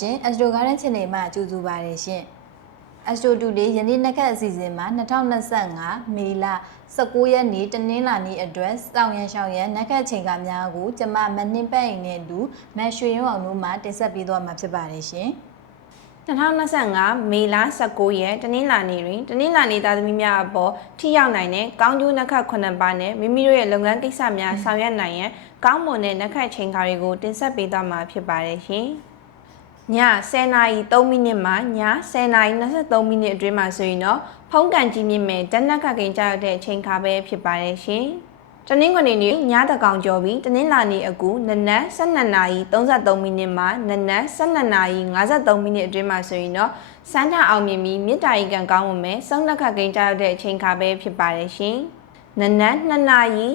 ရှင် Astro Garden Channel မှာကြိုဆိုပါရရှင် Astro Today ယနေ့နှစ်ခတ်အစီအစဉ်မှာ2025မေလ19ရက်နေ့တနင်္လာနေ့အတွက်စောင့်ရန်ရှောင်းရန်နှစ်ခတ်ချိန်ကများကိုကျမမနှင်းပတ်အိမ်နဲ့အတူမတ်ရွှေရုံအောင်တို့မှတင်ဆက်ပေးသွားမှာဖြစ်ပါတယ်ရှင်2025မေလ19ရက်တနင်္လာနေ့တွင်တနင်္လာနေ့သားသမီးများအပေါ်ထိရောက်နိုင်တဲ့ကောင်းကျိုးနှက်ခတ်9ပါးနဲ့မိမိတို့ရဲ့လုပ်ငန်းကိစ္စများဆောင်ရွက်နိုင်ရန်ကောင်းမွန်တဲ့နှက်ခတ်ချိန်ခါတွေကိုတင်ဆက်ပေးသွားမှာဖြစ်ပါတယ်ရှင်။ ည10နာရီ3မိနစ်မှည10နာရီ23မိနစ်အတွင်းမှာဆိုရင်တော့ဖုံးကန်ကြီးမြင့်မဲ့တက်နက်ခတ်ကိန်းကြောက်တဲ့အချိန်ခါပဲဖြစ်ပါတယ်ရှင်။တနင်္ဂနွေနေ့ညတကောင်ကျော်ပြီးတနင်္လာနေ့အကူနနက်12နာရီ33မိနစ်မှနနက်12နာရီ53မိနစ်အတွင်းမှာဆိုရင်တော့စမ်းထအောင်မြင်ပြီးမြေတားရီကံကောင်းဝင်မဲ့စုံနှက်ခတ်ကိန်းကြောက်တဲ့အချိန်ခါပဲဖြစ်ပါတယ်ရှင်။နနက်2နာရီ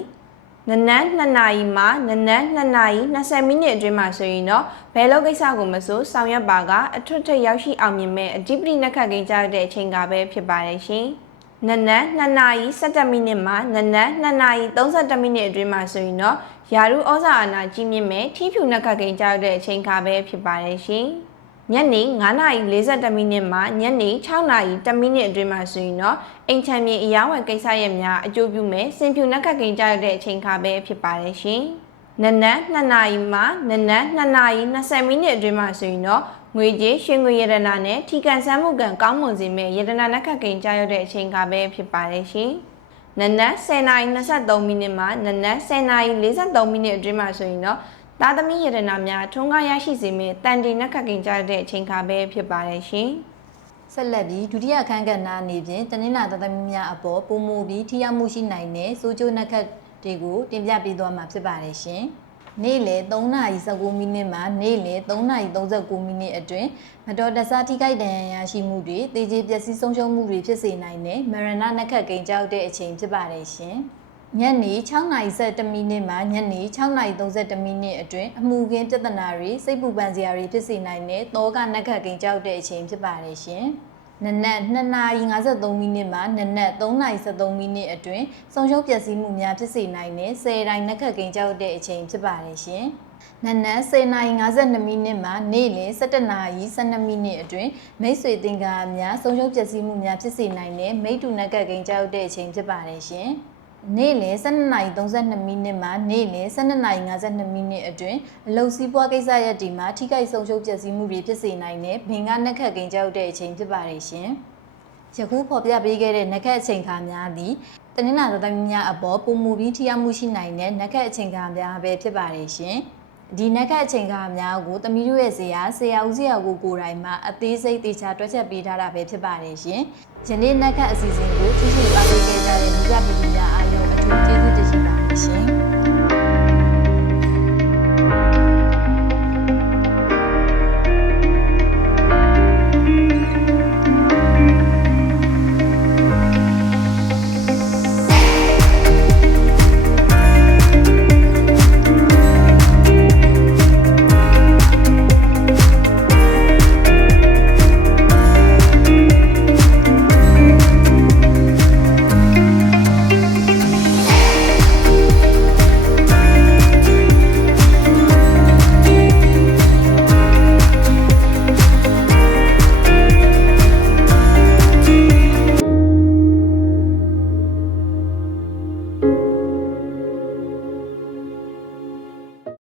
နနက်2နာရီမှနနက်2နာရီ20မိနစ်အတွင်းမှာဆိုရင်တော့ဘယ်လိုကိစ္စကိုမဆိုဆောင်ရွက်ပါကအထွတ်ထက်ရောက်ရှိအောင်မြင်မဲ့အဓိပတိနှက်ခတ်ကိန်းကြောက်တဲ့အချိန်ကပဲဖြစ်ပါတယ်ရှင်။နနက်2နာရီ17မိနစ်မှနနက်2နာရီ32မိနစ်အတွင်းမှာဆိုရင်တော့ယာရုဩဇာအာဏာကြီးမြင့်မဲ့ထီးဖြူနှက်ခတ်ကိန်းကြောက်တဲ့အချိန်ကပဲဖြစ်ပါတယ်ရှင်။ ညနေ9နာရီ42မိနစ်မှညနေ6နာရီ1မိနစ်အတွင်းမှာဆိုရင်တော့အိမ်ချမ်းမြေအယောင်းဝယ်ကိစ္စရဲ့များအကျိုးပြုမဲ့စင်ဖြူနှက်ခတ်ကိန်းကြောက်တဲ့အချိန်ခါပဲဖြစ်ပါတယ်ရှင်။နနက်2နာရီမှနနက်2နာရီ20မိနစ်အတွင်းမှာဆိုရင်တော့ငွေကြေးရွှေငွေရတနာနဲ့ထီကန်ဆန်းမှုကံကောင်းမွန်စေမဲ့ရတနာနှက်ခတ်ကိန်းကြောက်တဲ့အချိန်ခါပဲဖြစ်ပါတယ်ရှင်။နနက်10နာရီ23မိနစ်မှနနက်10နာရီ43မိနစ်အတွင်းမှာဆိုရင်တော့ သားသမီးရတနာများထုံးကားရရှိစေမယ့်တန်တီနှက်ခတ်ကိန်းကြောက်တဲ့အချိန်ခါပဲဖြစ်ပါတယ်ရှင်။ဆက်လက်ပြီးဒုတိယအခန်းကဏ္ဍအနေဖြင့်တနင်္လာသားသမီးများအပေါ်ပုံမူပြီးထိရောက်မှုရှိနိုင်တဲ့စိုးကျိုးနှက်ခတ်တွေကိုတင်ပြပေးသွားမှာဖြစ်ပါတယ်ရှင်။နေ့လယ်3:19မိနစ်မှနေ့လယ်3:39မိနစ်အတွင်းမတော်တဆထိခိုက်ဒဏ်ရာရရှိမှုတွေတေကျေပျက်စီးဆုံးရှုံးမှုတွေဖြစ်စေနိုင်တဲ့မရဏနှက်ခတ်ကိန်းကြောက်တဲ့အချိန်ဖြစ်ပါတယ်ရှင်။ ညနေ6:17မိနစ်မှညနေ6:32မိနစ်အတွင်းအမှုခင်းပြဿနာတွေစိတ်ပူပန်စရာတွေဖြစ်စေနိုင်တဲ့သောကနှက်ခတ်ကိန်းကြောက်တဲ့အချိန်ဖြစ်ပါတယ်ရှင်။နနက်2:53မိနစ်မှနနက်3:73မိနစ်အတွင်းဆုံးရှုံးပျက်စီးမှုများဖြစ်စေနိုင်တဲ့10တိုင်းနှက်ခတ်ကိန်းကြောက်တဲ့အချိန်ဖြစ်ပါတယ်ရှင်။နနက်10:52မိနစ်မှနေ့လယ်17:12မိနစ်အတွင်းမိတ်ဆွေသင်္ကာများဆုံးရှုံးပျက်စီးမှုများဖြစ်စေနိုင်တဲ့မိတ္တူနှက်ခတ်ကိန်းကြောက်တဲ့အချိန်ဖြစ်ပါတယ်ရှင်။ နေ့လယ်12:32မိနစ်မှနေ့လယ်12:52မိနစ်အတွင်းအလုတ်စီးပွားကိစ္စရပ်ဒီမှာထိခိုက်ဆုံးရှုံးပျက်စီးမှုတွေဖြစ်စေနိုင်တဲ့ဘင်္ဂနှက်ခတ်ကိန်းကြောက်တဲ့အချိန်ဖြစ်ပါတယ်ရှင်။ယခုဖော်ပြပေးခဲ့တဲ့နှက်ခတ်အချိန်ခါများသည်တနင်္လာသသမီးများအပေါ်ပုံမူပြီးထိရောက်မှုရှိနိုင်တဲ့နှက်ခတ်အချိန်ခါများပဲဖြစ်ပါတယ်ရှင်။ဒီနှက်ခတ်အချိန်ခါများကိုတမီးတို့ရဲ့ဇေယျဆရာဦးဆရာကိုကိုယ်တိုင်မှအသေးစိတ်တေချာတွက်ချက်ပေးထားတာပဲဖြစ်ပါတယ်ရှင်။ယနေ့နှက်ခတ်အစီအစဉ်ကိုကြည့်ရှုအားပေးခဲ့ကြတဲ့လူကြပြည်သူများ